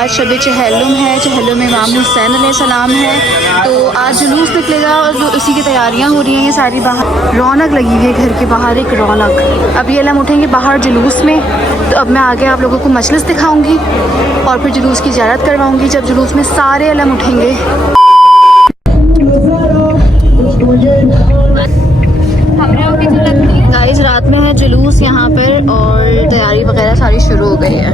आज शब चहलुम है, चहलुम इमाम हुसैन अलैहिस्सलाम है। तो आज जुलूस निकलेगा और इसी की तैयारियां हो रही हैं। ये सारी बाहर रौनक लगी हुई है, घर के बाहर एक रौनक। अब ये अलम उठेंगे बाहर जुलूस में। तो अब मैं आगे आप लोगों को मजलिस दिखाऊंगी और फिर जुलूस की ज़ियारत करवाऊंगी जब जुलूस में सारे अलम उठेंगे। गाइस रात में है जुलूस यहाँ पर और तैयारी वगैरह सारी शुरू हो गई है।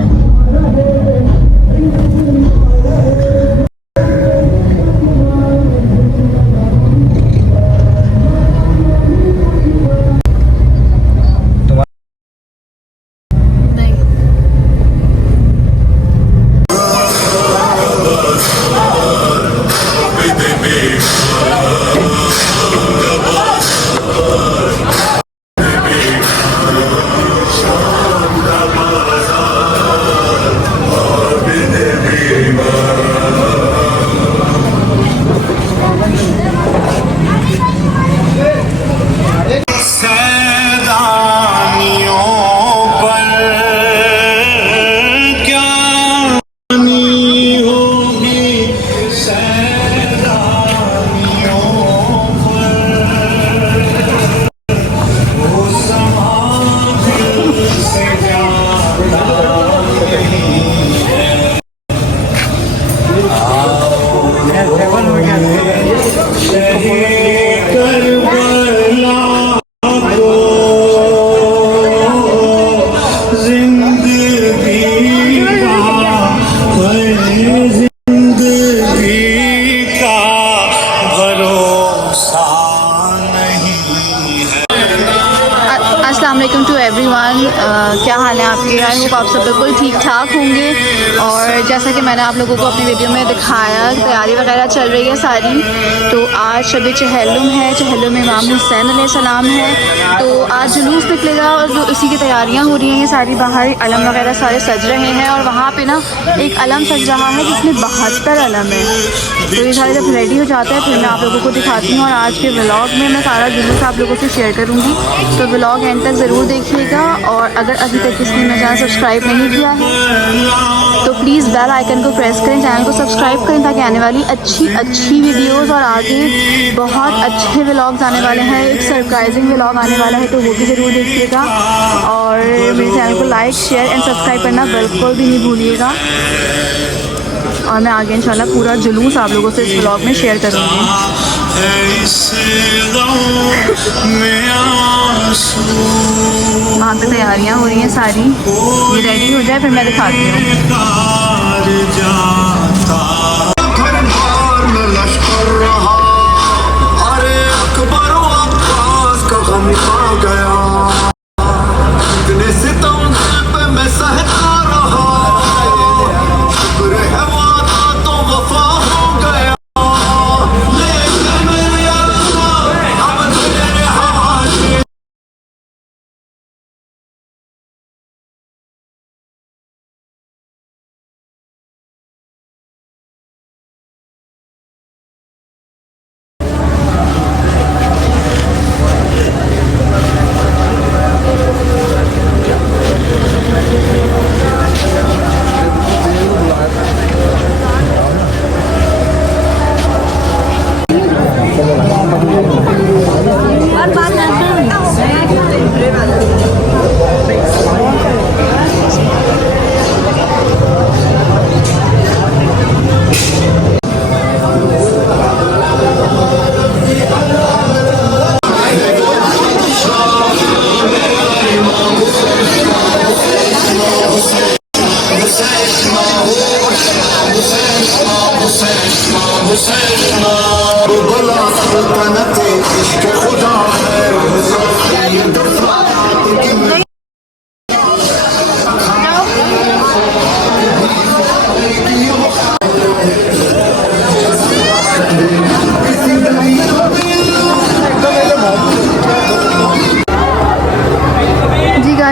अस्सलाम वालेकुम टू एवरीवन। क्या हाल है आपके? आई होप आप सब बिल्कुल ठीक ठाक होंगे। और जैसा कि मैंने आप लोगों को अपनी वीडियो में दिखाया, तैयारी वगैरह चल रही है सारी। तो आज शब चहलुम है, चहलुम इमाम हुसैन अलैहिस्सलाम है। तो आज जुलूस निकलेगा और इसी की तैयारियां हो रही हैं। ये सारी बाहर अलम वगैरह सारे सज रहे हैं और वहाँ पे ना एक अलम सज रहा है जिसमें 72 अलम है। तो ये सारे जब रेडी हो जाते हैं फिर मैं आप लोगों को दिखाती हूँ और आज के व्लॉग में मैं सारा जुलूस आप लोगों से शेयर करूँगी। तो व्लॉग एंड तक ज़रूर देखिएगा। और अगर अभी तक किसी ने मेरा चैनल सब्सक्राइब नहीं किया है तो प्लीज़ बेल आइकन को प्रेस करें, चैनल को सब्सक्राइब करें ताकि आने वाली अच्छी वीडियोस और आगे बहुत अच्छे व्लॉग्स आने वाले हैं। एक सरप्राइजिंग व्लॉग आने वाला है तो वो भी ज़रूर देखिएगा। और मेरे चैनल को लाइक शेयर एंड सब्सक्राइब करना बिल्कुल भी नहीं भूलिएगा। और मैं आगे इंशाल्लाह पूरा जुलूस आप लोगों से इस व्लॉग में शेयर करूँगी। वहाँ पे तैयारियाँ हो रही हैं सारी। ये रेडी हो जाए फिर मैं दिखाती हूँ।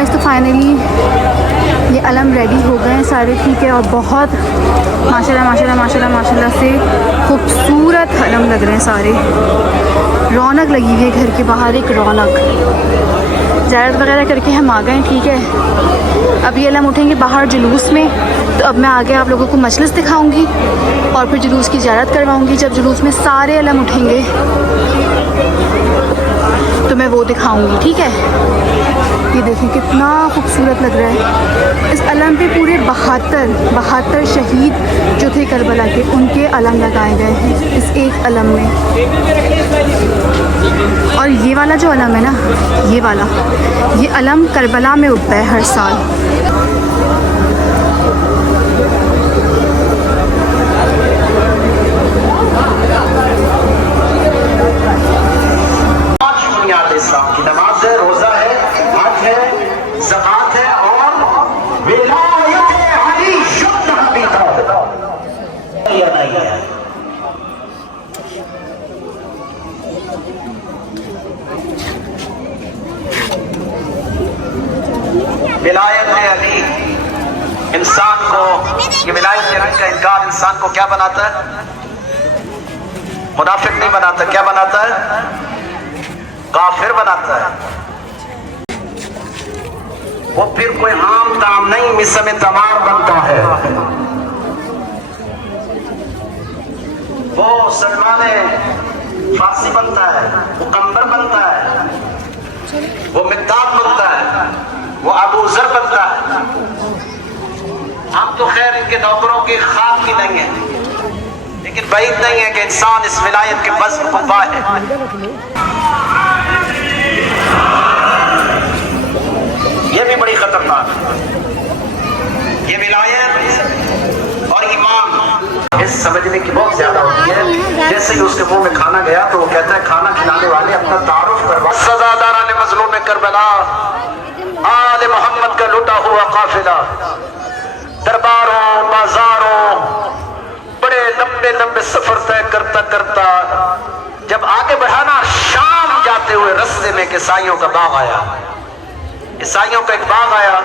तो फाइनली ये अलम रेडी हो गए हैं सारे, ठीक है। और बहुत माशाल्लाह से खूबसूरत अलम लग रहे हैं सारे। रौनक लगी हुई है घर के बाहर, एक रौनक। ज़ियारत वगैरह करके हम आ गए, ठीक है। अब ये अलम उठेंगे बाहर जुलूस में, तो अब मैं आगे आप लोगों को मजलिस दिखाऊंगी और फिर जुलूस की ज़ियारत करवाऊंगी। जब जुलूस में सारे अलम उठेंगे तो मैं वो दिखाऊंगी, ठीक है। ये देखें कितना खूबसूरत लग रहा है। इस अलम पे पूरे 72 शहीद जो थे करबला के, उनके अलम लगाए गए हैं इस एक अलम में। और ये वाला जो अलम है ना, ये अलम करबला में उठता है हर साल। इस्लाम की नमाज है, रोजा है, हज है, ज़कात है और विलायत अली शुद्ध हकीकत ये नहीं है। विलायत अली इंसान को, ये विलायत अली का इनकार इंसान को क्या बनाता है? मुनाफिक नहीं बनाता, क्या बनाता है? काफिर बनाता है। वो फिर कोई आम दाम नहीं, मिसम तमार बनता है। वो सलमान फारसी बनता है, वो कंबर बनता है, वो मिकदाद बनता है, वो अबू जर बनता है। हम तो खैर इनके नौकरों की खाक ही नहीं है, लेकिन बैद नहीं है कि इंसान इस विलायत के वज़्न को पाए। ये भी बड़ी खतरनाक है। ये विलायत और ईमान इस समझने की बहुत ज्यादा होती है। जैसे ही उसके मुंह में खाना गया तो वो कहता है खाना खिलाने वाले अपना तारुफ करवा। सजादारा ने मजलूम में करबला आले मोहम्मद का लुटा हुआ काफिला दरबारों बाजारों बड़े लंबे लंबे सफर तय करता करता जब आगे बढ़ा ना, शाम जाते हुए रास्ते में ईसाइयों का बाग आया। ईसाइयों का एक बाग आया।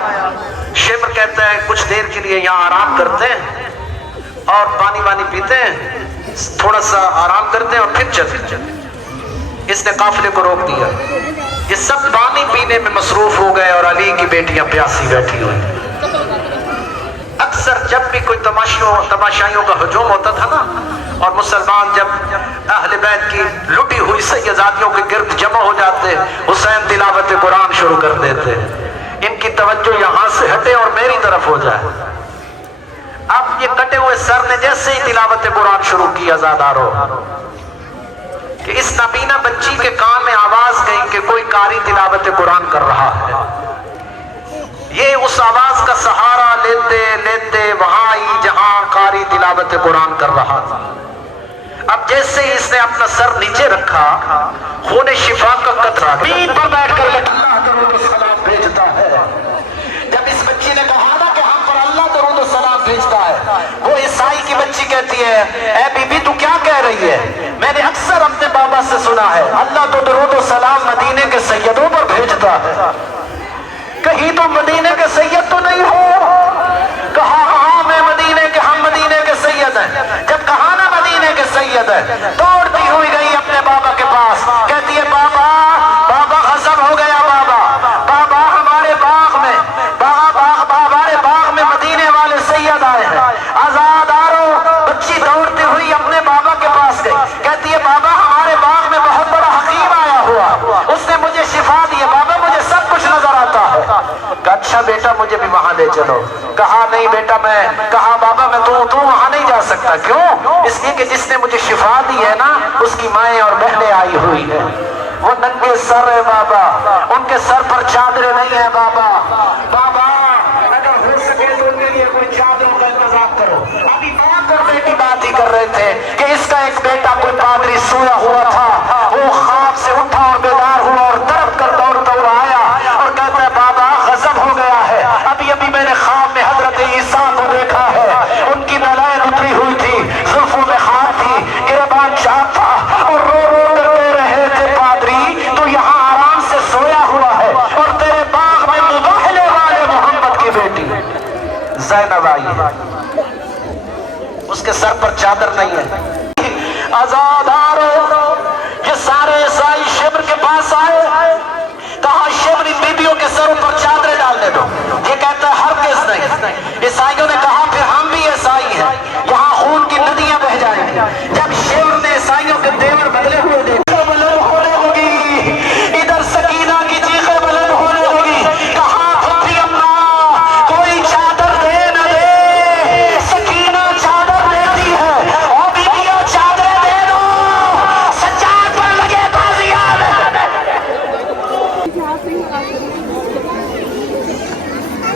शेबर कहता है कुछ देर के लिए यहाँ आराम करते हैं और पानी वानी पीते हैं, थोड़ा सा आराम करते हैं और फिर चलते। इसने काफिले को रोक दिया। ये सब पानी पीने में मसरूफ हो गए और अली की बेटियां प्यासी बैठी हुई। अक्सर जब भी कोई तमाशाइयों का हुजूम होता था ना, और मुसलमान जब अहले बैत की लुटी हुई सैयदादियों के गिर्द जमा हो जाते, हुसैन तिलावत कुरान शुरू कर देते। इनकी तवज्जो यहाँ से हटे और मेरी तरफ हो जाए। अब ये कटे हुए सर ने जैसे ही तिलावत कुरान शुरू की, आजादारो कि इस नबीना बच्ची के कान में आवाज गई कि कोई कारी तिलावत कुरान कर रहा है। ये उस आवाज का सहारा लेते लेते वहां आई जहां कारी तिलावत कुरान कर रहा था। अब जैसे ही इसने अपना सर नीचे रखा, खून शिफा का कतरा नींद पर बैठकर अल्लाह दरूद सलाम भेजता है। जब इस बच्ची ने कहा ना कि हम पर अल्लाह दरूद सलाम भेजता है, वो ईसाई की बच्ची कहती है, ए बीबी तू क्या कह रही है? मैंने अक्सर अपने बाबा से सुना है अल्लाह तो दरूद सलाम मदीने के सैयदों पर भेजता है। कहीं तो मदीने के सैयद तो नहीं हो? कहा हाँ मैं मदीने के, हम मदीने के सैयद हैं। जब कहा ना मदीने के सैयद है, दौड़ती हुई गई अपने बाबा के पास, कहती है बाबा बाबा गजब हो गया, बाबा बाबा हमारे बाग में हमारे बाग में मदीने वाले सैयद आए हैं। आजादारो बच्ची दौड़ती हुई अपने बाबा के पास गई, कहती है बाबा हमारे बाग में बहुत बड़ा हकीम आया हुआ, उसने मुझे शिफा दी है बाबा, मुझे सब कुछ नजर आता है। अच्छा बेटा मुझे भी वहां ले चलो। कहा नहीं बेटा मैं, कहा बाबा मैं तू वहां नहीं जा सकता। क्यों? इसलिए कि जिसने मुझे शिफा दी है ना, उसकी माएँ और बहनें आई हुई है, वो नंगे सर है बाबा, उनके सर पर चादरें नहीं है बाबा। बाबा अगर हो सके तो उनके लिए कोई चादरों का इंतजाम करो। अभी माँ और बेटी बात ही कर रहे थे कि इसका एक बेटा कोई पादरी सोया हुआ था, वो ख्वाब से उठा और बेदार हुआ और तड़प कर दौड़ता हुआ आया और कहता है बाबा गजब हो गया है, अभी अभी मैंने ख्वाब में हजरत ईसा को देखा है, उनकी नलायन उतरी हुई थी, जुल्फों में खार थी, गिरबान चाक था और रो रो कर रहे थे पादरी तो यहाँ आराम से सोया हुआ है और तेरे बाग में मुबाहले वाले मोहम्मद की बेटी ज़ैनब आई है, उसके सर पर चादर नहीं है। आजादारो ये सारे ईसाई शिब्र के पास आए, कहा शिब्र बीबियों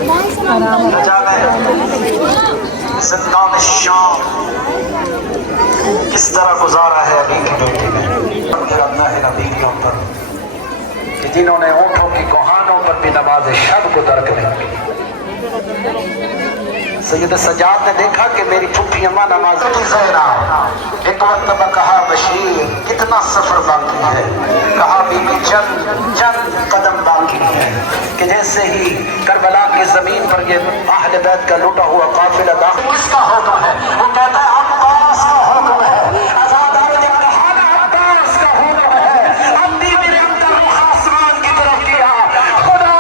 न जाने जिंदान शाम किस तरह गुजारा है अली की बेटी ने। अल्लाह है नबी के ऊपर कि जिन्होंने ऊँटों की गुहानों पर भी नमाज शब को तर्क नहीं की। सैयद सजाद ने देखा कि मेरी फुफी अम्मा नमाज की ज़ैना। एक वक्त में कहा बशीर कितना सफर बाकी है, कहा बीबी चंद कदम बाकी है कि जैसे ही करबला की जमीन पर ये अहले बैत का लूटा हुआ काफिला दाखिल। किसका हुक्म है? वो कहता है अब्बास का हुक्म है। अज़ादार जहान अब्बास का हुक्म है। अब्दी मेरे अंदर रुख आसमान की तरफ किया। खुदा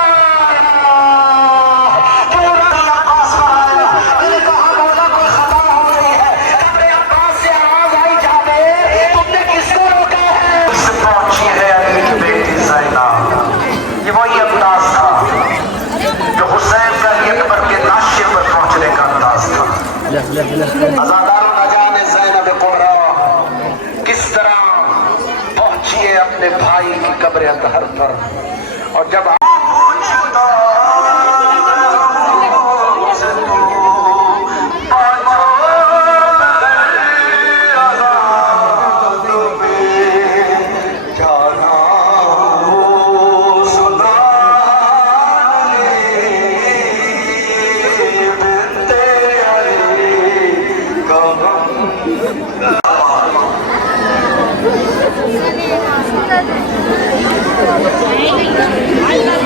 पूरा अब्बास पर आया। मैंने कहा मौला कोई खता हो रही है। कब्र अब्बास से आवाज आई जाने तुमने किसको रोका है? इससे पहुंची है अली की बेटी ज़ैना। ये वही अंदाज था जो हुसैन का अकबर के नाशिर पर पहुंचने का अंदाज था। अज़ादारों न जाने ज़ैनब कुर्रा किस तरह पहुंची है अपने भाई की कब्र अतहर पर। और जब I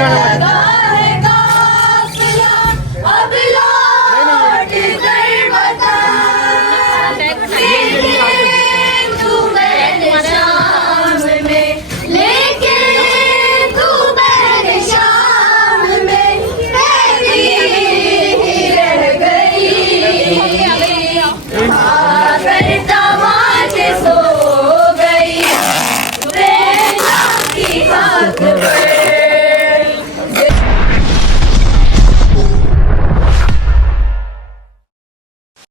रणवती